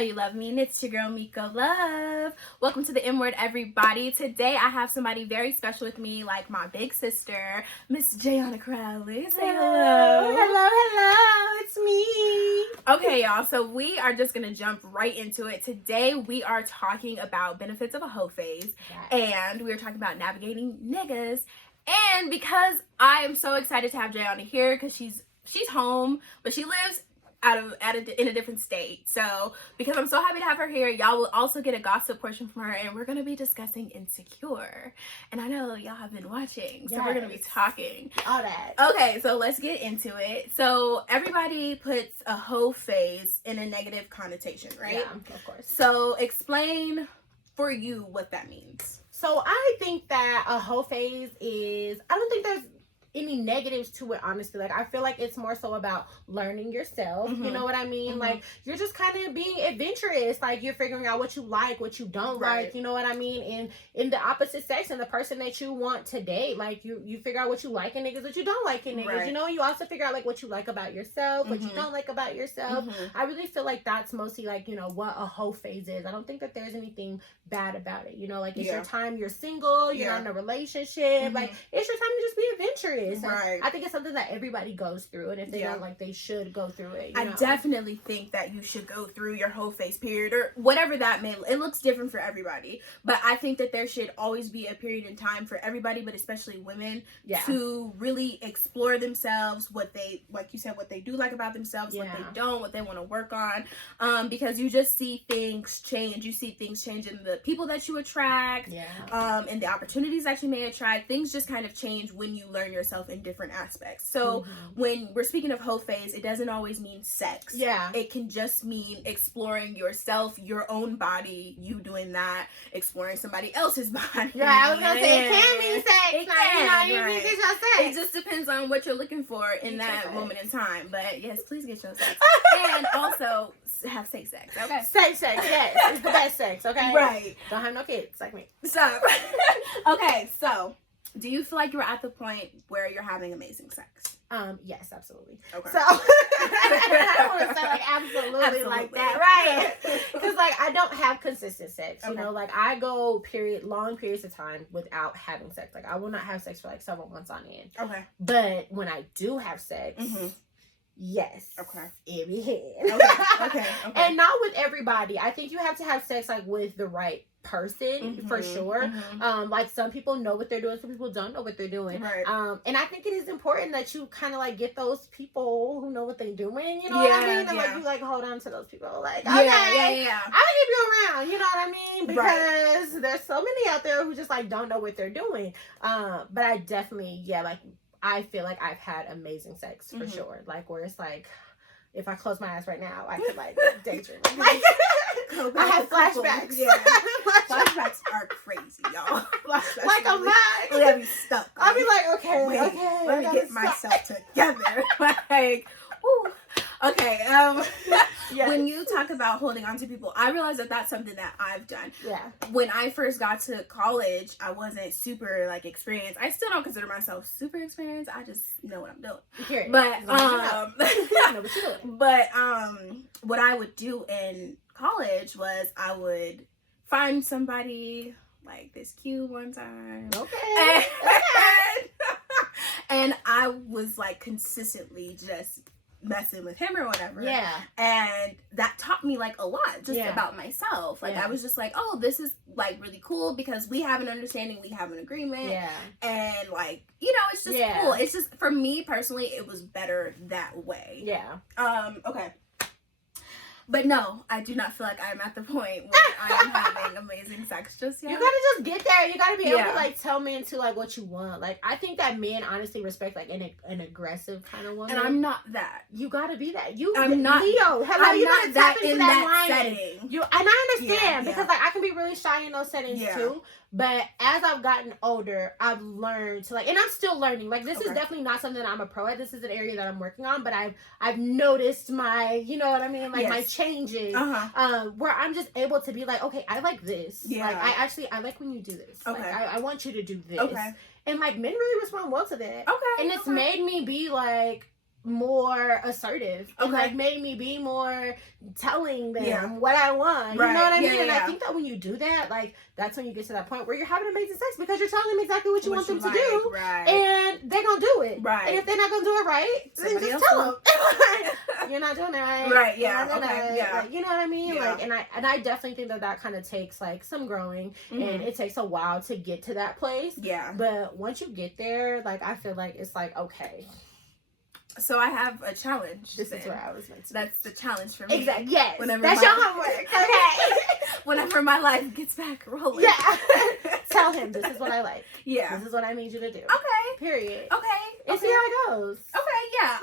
you love me, and it's your girl Miko Love. Welcome to the M Word, everybody. Today I have somebody very special with me, like my big sister, Miss Jayana Crowley. Say hello. Hello, it's me. Okay, y'all, so we are just gonna jump right into it. Today we are talking about benefits of a hoe phase, and we are talking about navigating niggas. And because I am so excited to have Jayana here, because she's home, but she lives in a different state. So because I'm so happy to have her here, y'all will also get a gossip portion from her, and we're gonna be discussing Insecure. And I know y'all have been watching, so we're gonna be talking all that. Okay, so let's get into it. So everybody puts a hoe phase in a negative connotation, right? Yeah, of course. So explain for you what that means. So I think that a hoe phase is, I don't think there's any negatives to it, honestly. Like, I feel like it's more so about learning yourself. You know what I mean? Like, you're just kind of being adventurous. Like, you're figuring out what you like, what you don't like, you know what I mean? And in the opposite sex, and the person that you want to date, like, you figure out what you like in niggas, what you don't like in niggas, you know? You also figure out, like, what you like about yourself, what you don't like about yourself. I really feel like that's mostly, like, you know, what a hoe phase is. I don't think that there's anything bad about it, you know? Like, it's your time, you're single, you're not in a relationship, like, it's your time to just be adventurous. Right. I think it's something that everybody goes through, and if they don't, like, they should go through it. I definitely think that you should go through your hoe phase period, or whatever that may. It looks different for everybody, but I think that there should always be a period in time for everybody, but especially women, to really explore themselves, what they, like you said, what they do like about themselves, what they don't, what they want to work on, because you just see things change. You see things change in the people that you attract, and the opportunities that you may attract. Things just kind of change when you learn yourself in different aspects. So when we're speaking of hoe phase, it doesn't always mean sex. It can just mean exploring yourself, your own body, you doing that, exploring somebody else's body. I was gonna say, it can mean sex. It can, It just depends on what you're looking for in that moment in time. But yes, please get your sex. And also have safe sex, okay? Safe sex, yes. It's the best sex, okay? Right. Don't have no kids like me. Stop. Okay, so do you feel like you're at the point where you're having amazing sex? Yes, absolutely. Okay. So I don't want to say like absolutely like that, right? Because like I don't have consistent sex. You know, like I go long periods of time without having sex. Like I will not have sex for like several months on end. Okay. But when I do have sex, yes. Okay. Every hand. Okay. And not with everybody. I think you have to have sex like with the right person for sure. Like some people know what they're doing, some people don't know what they're doing. Right. And I think it is important that you kind of like get those people who know what they're doing. You know what I mean? And like you like hold on to those people. Like okay, I'll keep you around. You know what I mean? Because there's so many out there who just like don't know what they're doing. But I definitely like I feel like I've had amazing sex for sure. Like where it's like if I close my eyes right now, I could like daydream. Like I have flashbacks. Flashbacks are crazy, y'all. Flashbacks like a mug. I'll be stuck. I'll be like, okay, let me get myself together. Like, woo. Okay. When you talk about holding on to people, I realize that that's something that I've done. When I first got to college, I wasn't super like experienced. I still don't consider myself super experienced. I just know what I'm doing. But what I would do in college was I would find somebody like this cute one time. And I was like consistently just messing with him or whatever. And that taught me like a lot just about myself. Like I was just like, oh, this is like really cool because we have an understanding, we have an agreement. And like, you know, it's just cool. It's just for me personally, it was better that way. Okay. But no, I do not feel like I'm at the point where I am having amazing sex just yet. You gotta just get there. You gotta be able to like tell men to like what you want. Like I think that men honestly respect like an aggressive kind of woman. And I'm not that. You gotta be that. I'm not Leo. Hello, I'm you not that in that setting. And I understand because like I can be really shy in those settings too. But as I've gotten older, I've learned to like, and I'm still learning. Like this is definitely not something that I'm a pro at. This is an area that I'm working on. But I've noticed my, you know what I mean, like my changes, where I'm just able to be like, okay, I like this. Like I like when you do this. Like I want you to do this. And like men really respond well to that. And it's made me be like, more assertive and like made me be more telling them what I want. Right. You know what I mean? Yeah, and I think that when you do that, like that's when you get to that point where you're having amazing sex because you're telling them exactly what you want them to do. Right. And they're gonna do it. Right. And if they're not gonna do it right, then just tell them. You're not doing it right. Right, yeah. Okay. Yeah. Like, you know what I mean? Yeah. Like and I definitely think that kind of takes like some growing and it takes a while to get to that place. Yeah. But once you get there, like I feel like it's like okay. So I have a challenge. This is where I was meant to. That's the challenge for me. Exactly. Yes. Whenever that's your homework. Okay. Whenever my life gets back rolling. Yeah. Tell him this is what I like. Yeah. This is what I need you to do. Okay. Period. Okay. And see how it goes. Okay. Yeah.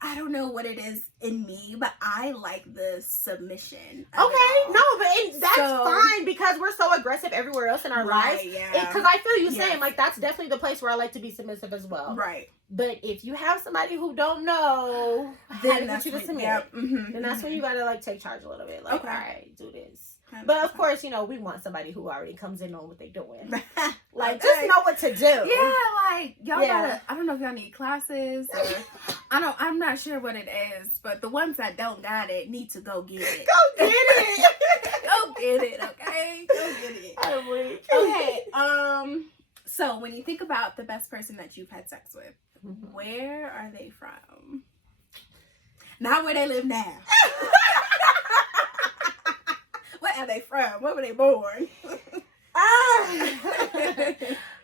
I don't know what it is in me, but I like the submission. Okay, no, but that's fine because we're so aggressive everywhere else in our lives. Yeah. Because I feel you saying like that's definitely the place where I like to be submissive as well. Right. But if you have somebody who don't know how to get you to submit, then that's when you gotta like take charge a little bit. Like, all right, do this. 100%. But of course, you know, we want somebody who already comes in on what they're doing. Like, just know what to do. Yeah, like y'all gotta. I don't know if y'all need classes or I'm not sure what it is, but the ones that don't got it need to go get it. Go get it. Go get it. Okay. Go get it. I'm weak. Okay. So when you think about the best person that you've had sex with, where are they from? Not where they live now. Where are they from? Where were they born?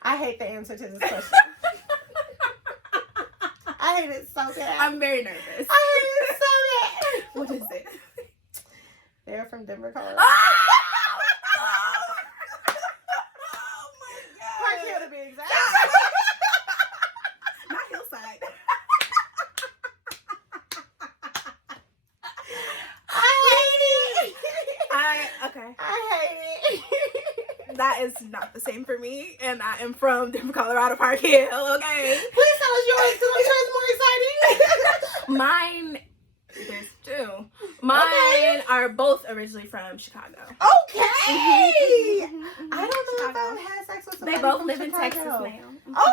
I hate the answer to this question. I hate it so bad. I'm very nervous. I hate it so bad. What is it? They're from Denver, Colorado. Oh my god. Park Hill to be exact. Not Hillside. I hate it. That is not the same for me, and I am from Denver, Colorado, Park Hill. Okay. Please tell us yours because I'm sure it's more exciting. Mine, there's two. Mine are both originally from Chicago. Okay. I don't know if I've had sex with somebody. They both from live Chicago. in Texas now.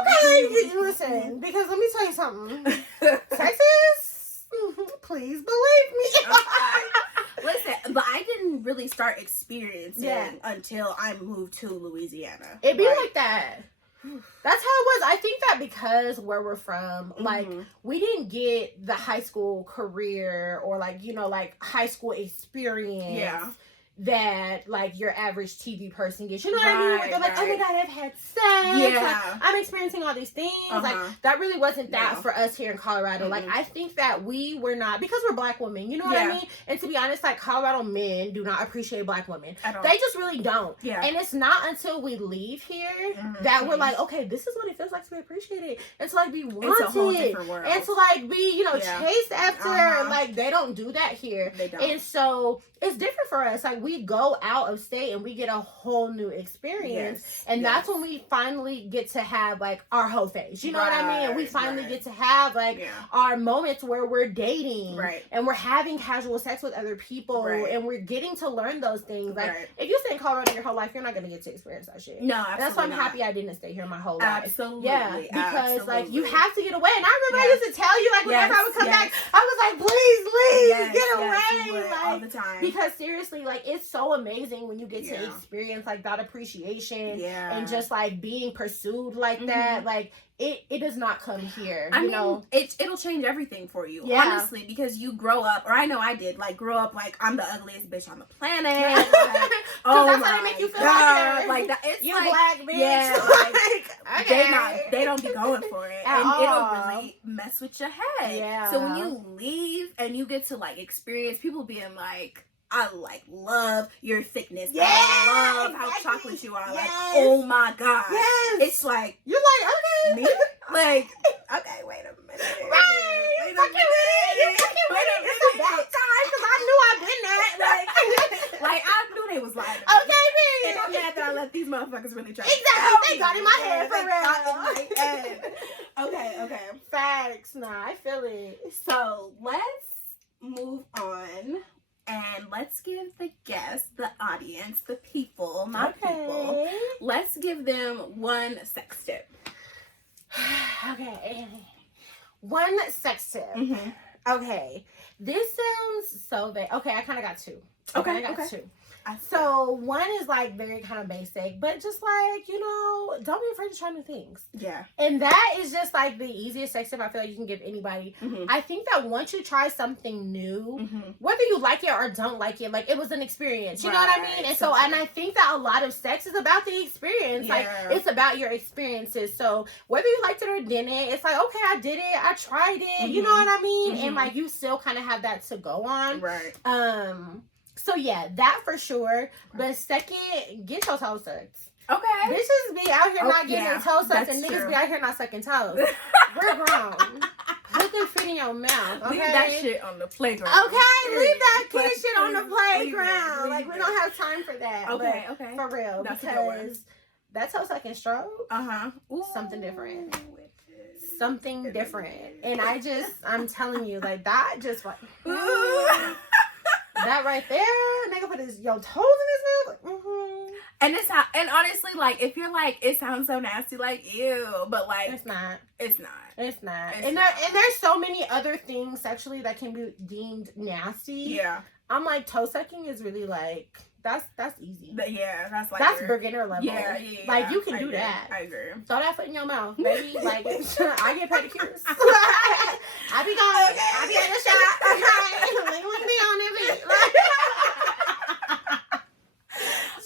Okay, listen, because let me tell you something. Texas, please believe me. Okay. Listen, but I didn't really start experiencing until I moved to Louisiana. It'd be like that. That's how it was. I think that because where we're from, like, we didn't get the high school career or, like, you know, like, high school experience. Yeah. That like your average TV person gets, you know what I mean? Where they're like, oh my god, I've had sex. Yeah, like, I'm experiencing all these things. Like that really wasn't that for us here in Colorado. Like I think that we were not because we're Black women. You know what I mean? And to be honest, like Colorado men do not appreciate Black women. They just really don't. Yeah. And it's not until we leave here that we're like, okay, this is what it feels like to be appreciated and to like be wanted. It's a whole different world. And to like be, you know, chased after. Like they don't do that here. They don't. And so it's different for us. Like we go out of state and we get a whole new experience. And that's when we finally get to have like our whole face. You know what I mean? And we finally get to have like our moments where we're dating. Right. And we're having casual sex with other people. Right. And we're getting to learn those things. Like if you stay in Colorado your whole life, you're not gonna get to experience that shit. No, absolutely. That's why I'm happy I didn't stay here my whole life. Absolutely. Yeah. Because like you have to get away. And I remember I used to tell you like whenever I would come back, I was like, please leave. Get away. Like all the time. Because seriously, like it's so amazing when you get to experience like that appreciation and just like being pursued like that. Like it does not come here. I mean, it'll change everything for you, honestly, because you grow up, or I know I did, like grow up like I'm the ugliest bitch on the planet. Like, oh that's how they make you feel like that. It's you like, Black bitch. Yeah, like okay. they don't be going for it, and it'll really mess with your head. Yeah. So when you leave and you get to like experience people being like, I like love your thickness. Yeah, I love how chocolate you are. Yes. Like, oh my god. Yes. It's like you're like, okay. Me? Like, okay, wait a minute. Right. Wait a minute. It's about time because I knew I've been that. Like I knew they was lying. Okay, man. And I'm mad that I let these motherfuckers really try. Exactly. They got in my head for real. Okay. Facts. Nah, I feel it. So let's move on. And let's give the guests, the audience, the people, people, let's give them one sex tip. Okay. One sex tip. Mm-hmm. Okay. This sounds so vague. Okay, I kind of got two. I got two. So one is like very kind of basic, but just like, you know, don't be afraid to try new things. Yeah. And that is just like the easiest sex tip I feel like you can give anybody. Mm-hmm. I think that once you try something new, mm-hmm. whether you like it or don't like it, like it was an experience. You know what I mean? And so and I think that a lot of sex is about the experience. Yeah. Like it's about your experiences. So whether you liked it or didn't, it's like, okay, I did it, I tried it, mm-hmm. you know what I mean? Mm-hmm. And like you still kind of have that to go on. Right. So yeah, that for sure. But second, get your toes sucked. Okay. Bitches be out here not getting their toes sucked, and niggas be out here not sucking toes. We're grown. Put them feet in your mouth. Okay? Leave that shit on the playground. Okay, leave that kid shit on the playground. Like we don't have time for that. Okay, but okay. For real, that's because that toe sucking stroke. Ooh. Something different. Something different. And I'm telling you, like that just like. That right there, nigga put your toes in his mouth. Like, mm-hmm. And honestly, like if you're like, it sounds so nasty, like ew, but like it's not. And there's so many other things sexually that can be deemed nasty. Yeah. I'm like, toe sucking is really like that's easy. That's like that's beginner level. Yeah. Like you can do that. I agree. Throw that foot in your mouth, baby. Like I get pedicures. I be going. Okay. I be at the shop. Okay, leave me on it.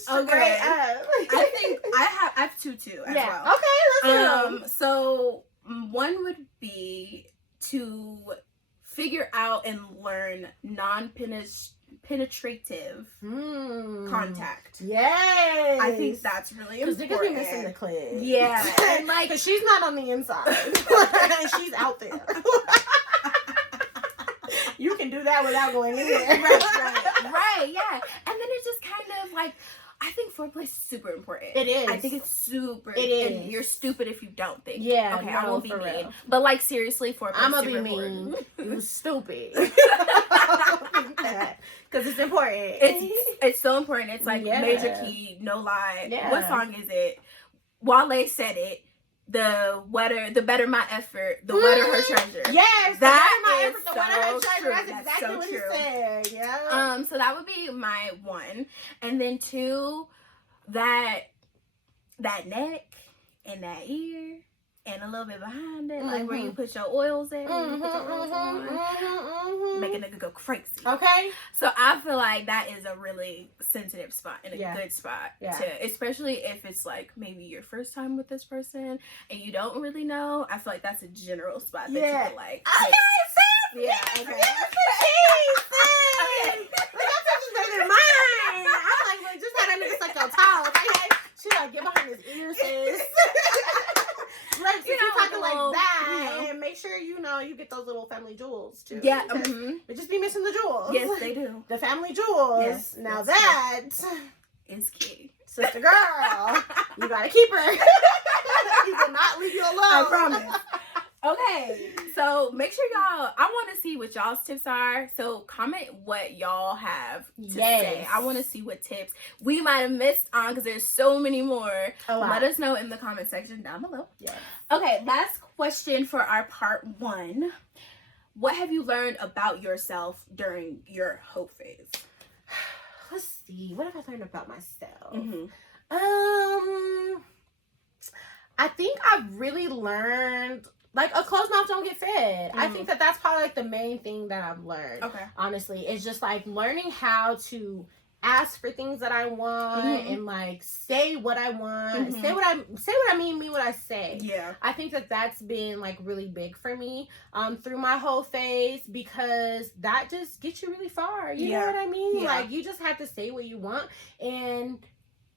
Okay. I think I have two too as well. Okay, let's do. So one would be to figure out and learn non-penetrative contact. Yes. I think that's really important. Because niggas be missing the clit. Yeah. And like, because she's not on the inside. She's out there. You can do that without going in there. Right, yeah. And then it's just kind of like, I think foreplay is super important. It is. I think it's super. It is. And you're stupid if you don't think. Yeah. Okay, no, I won't be for mean. real. But like seriously, foreplay I'm is gonna super be mean. important. You stupid. Because it's important. It's so important. It's like major key, no lie. Yeah. What song is it? Wale said it. The better my effort, the wetter her treasure. Yes, that is the so wetter her treasure. True. That's exactly so what true. he said. Yeah. So that would be my one, and then two, that neck and that ear and a little bit behind it, like where you put your oils in, make a nigga go crazy. Okay. So I feel like that is a really sensitive spot and a good spot to, especially if it's like maybe your first time with this person and you don't really know. I feel like that's a general spot that you could like. Okay, yeah. Okay. Mine. I'm like, just had that nigga suck your toes. Okay. She like get behind his ears, sis. Like, so you talking like that, and make sure you get those little family jewels too. Yeah, they just be missing the jewels. Yes, they do. The family jewels. Yes, now that is key. Sister girl, you gotta keep her. He will not leave you alone. I promise. Okay, so make sure y'all, I want to see what y'all's tips are. So comment what y'all have to say. I want to see what tips we might have missed on because there's so many more. Let us know in the comment section down below. Yes. Okay, last question for our part 1. What have you learned about yourself during your hope phase? Let's see. What have I learned about myself? I think I've really learned, like, a closed mouth don't get fed. I think that's probably like the main thing that I've learned. Okay. Honestly, it's just like learning how to ask for things that I want and like say what I want, say what I mean what I say. Yeah. I think that's been like really big for me through my whole phase, because that just gets you really far. You know what I mean? Yeah. Like, you just have to say what you want, and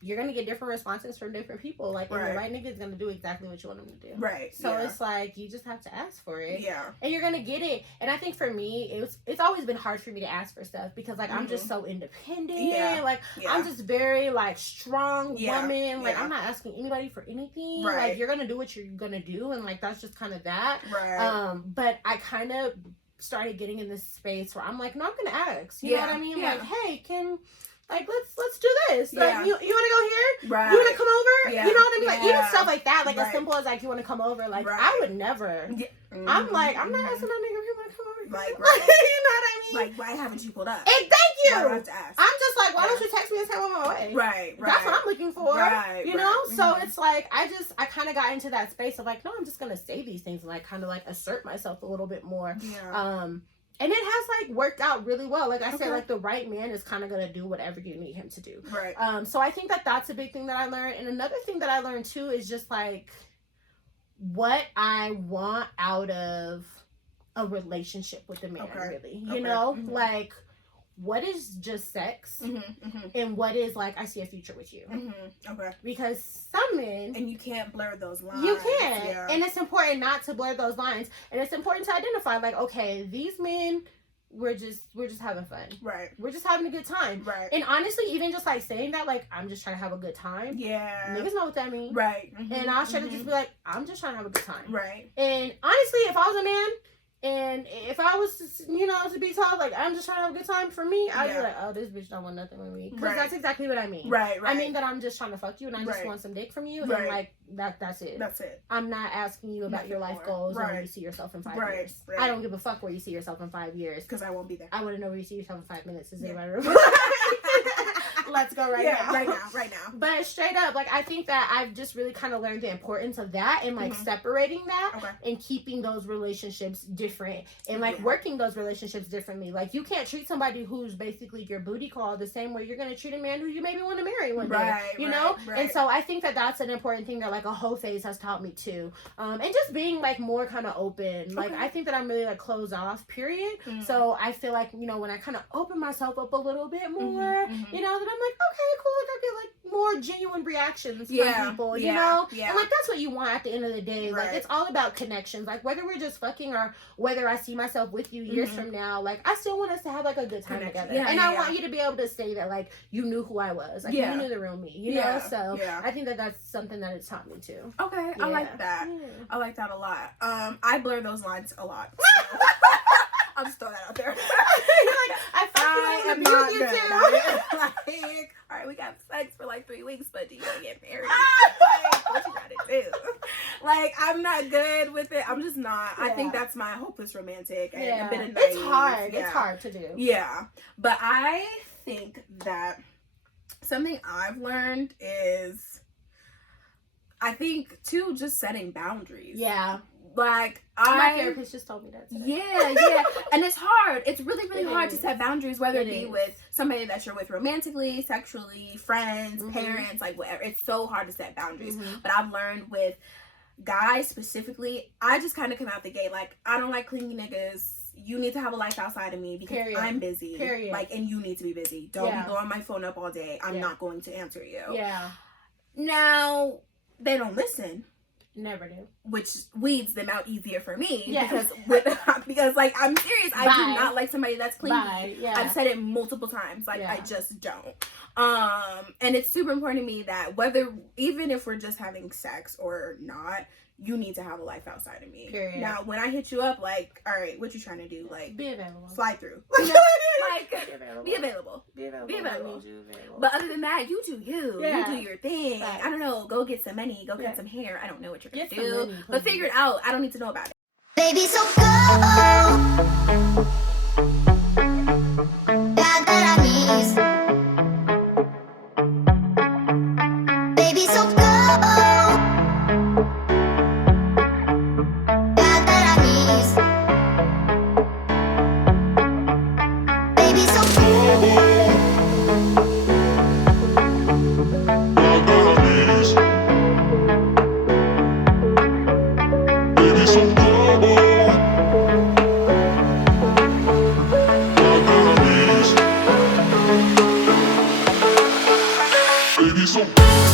you're going to get different responses from different people. Like, and the right nigga is going to do exactly what you want him to do. Right. So it's like, you just have to ask for it. Yeah. And you're going to get it. And I think for me, it's always been hard for me to ask for stuff because, like, I'm just so independent. Yeah. Like, I'm just very, like, strong woman. Like, I'm not asking anybody for anything. Right. Like, you're going to do what you're going to do. And, like, that's just kind of that. Right. But I kind of started getting in this space where I'm like, no, I'm going to ask. You know what I mean? Like, hey, can Like, let's do this. Yeah. Like, you want to go here? Right. You want to come over? Yeah. You know what I mean? Yeah. Like, even stuff like that. Like, Right. as simple as, like, you want to come over. Like, Right. I would never. Yeah. Mm-hmm. I'm like, I'm not asking that nigga if he want to come over. Like, right. You know what I mean? Like, why haven't you pulled up? And thank you. Why do I have to ask? I'm just like, why don't you text me and say I'm on my way? Right. That's what I'm looking for. Right. You know? So it's like, I kind of got into that space of like, no, I'm just going to say these things and like kind of like assert myself a little bit more. Yeah. And it has like worked out really well. Like I said, like the right man is kind of going to do whatever you need him to do. Right. So I think that that's a big thing that I learned. And another thing that I learned too is just like what I want out of a relationship with a man, really. You know? Mm-hmm. Like, what is just sex and what is like I see a future with you. Okay. Because some men, and you can't blur those lines. You can't, and it's important not to blur those lines, and it's important to identify like, okay, these men, we're just having fun. Right. We're just having a good time. Right. And honestly, even just like saying that, like, I'm just trying to have a good time. Yeah. Niggas know what that means. Right. And I'll try to just be like, I'm just trying to have a good time. Right. And honestly, if I was a man. And if I was, to be told, like, I'm just trying to have a good time for me, I'd be like, oh, this bitch don't want nothing with me. Because that's exactly what I mean. Right. I mean that I'm just trying to fuck you and I just want some dick from you. And, like, that's it. That's it. I'm not asking you about your life goals or where you see yourself in 5 years. I don't give a fuck where you see yourself in 5 years. Because I won't be there. I want to know where you see yourself in 5 minutes. Is anybody Let's go right now. Right now. But straight up, like, I think that I've just really kind of learned the importance of that and, like, separating that and keeping those relationships different and, like, working those relationships differently. Like, you can't treat somebody who's basically your booty call the same way you're going to treat a man who you maybe want to marry one day. You know? And so I think that that's an important thing that, like, a whole phase has taught me, too. And just being, like, more kind of open. Like, I think that I'm really, like, closed off, period. So I feel like, you know, when I kind of open myself up a little bit more, you know, that I'm like, okay, cool, like I get like more genuine reactions from people, you know? And like that's what you want at the end of the day. Like it's all about connections. Like whether we're just fucking or whether I see myself with you years from now, like I still want us to have like a good time together. And I want you to be able to say that like you knew who I was. Like you knew the real me, you know? So I think that that's something that it's taught me too. Okay, I like that. I like that a lot. I blur those lines a lot. So. I'll just throw that out there. You're like, I am not you too. Like, all right, we got sex for like 3 weeks, but do you want to get married? Like, what you gotta do? Like, I'm not good with it. I'm just not. I think that's my hopeless romantic and a bit of naive. It's hard. It's hard to do. Yeah. But I think that something I've learned is, I think, too, just setting boundaries. Yeah. Like my therapist just told me that today. Yeah. And it's hard. It's really hard to set boundaries, whether it be with somebody that you're with romantically, sexually, friends, parents, like whatever. It's so hard to set boundaries. But I've learned with guys specifically, I just kind of come out the gate like, I don't like clingy niggas. You need to have a life outside of me because I'm busy. Like, and you need to be busy. Don't be blowing my phone up all day. I'm not going to answer you. Yeah. Now, they don't listen. Never do. Which weeds them out easier for me because like I'm serious. I do not like somebody that's clingy. I've said it multiple times. Like I just don't. And it's super important to me that even if we're just having sex or not, you need to have a life outside of me. Period. Now, when I hit you up, like, all right, what you trying to do? Like, be available. Slide through. Like, be available. Be available. But other than that, you do you. You do your thing. Right. I don't know. Go get some money. Go get some hair. I don't know what you're gonna do. Money, but figure it out. I don't need to know about it. Baby, so go. Baby, so go. Baby, so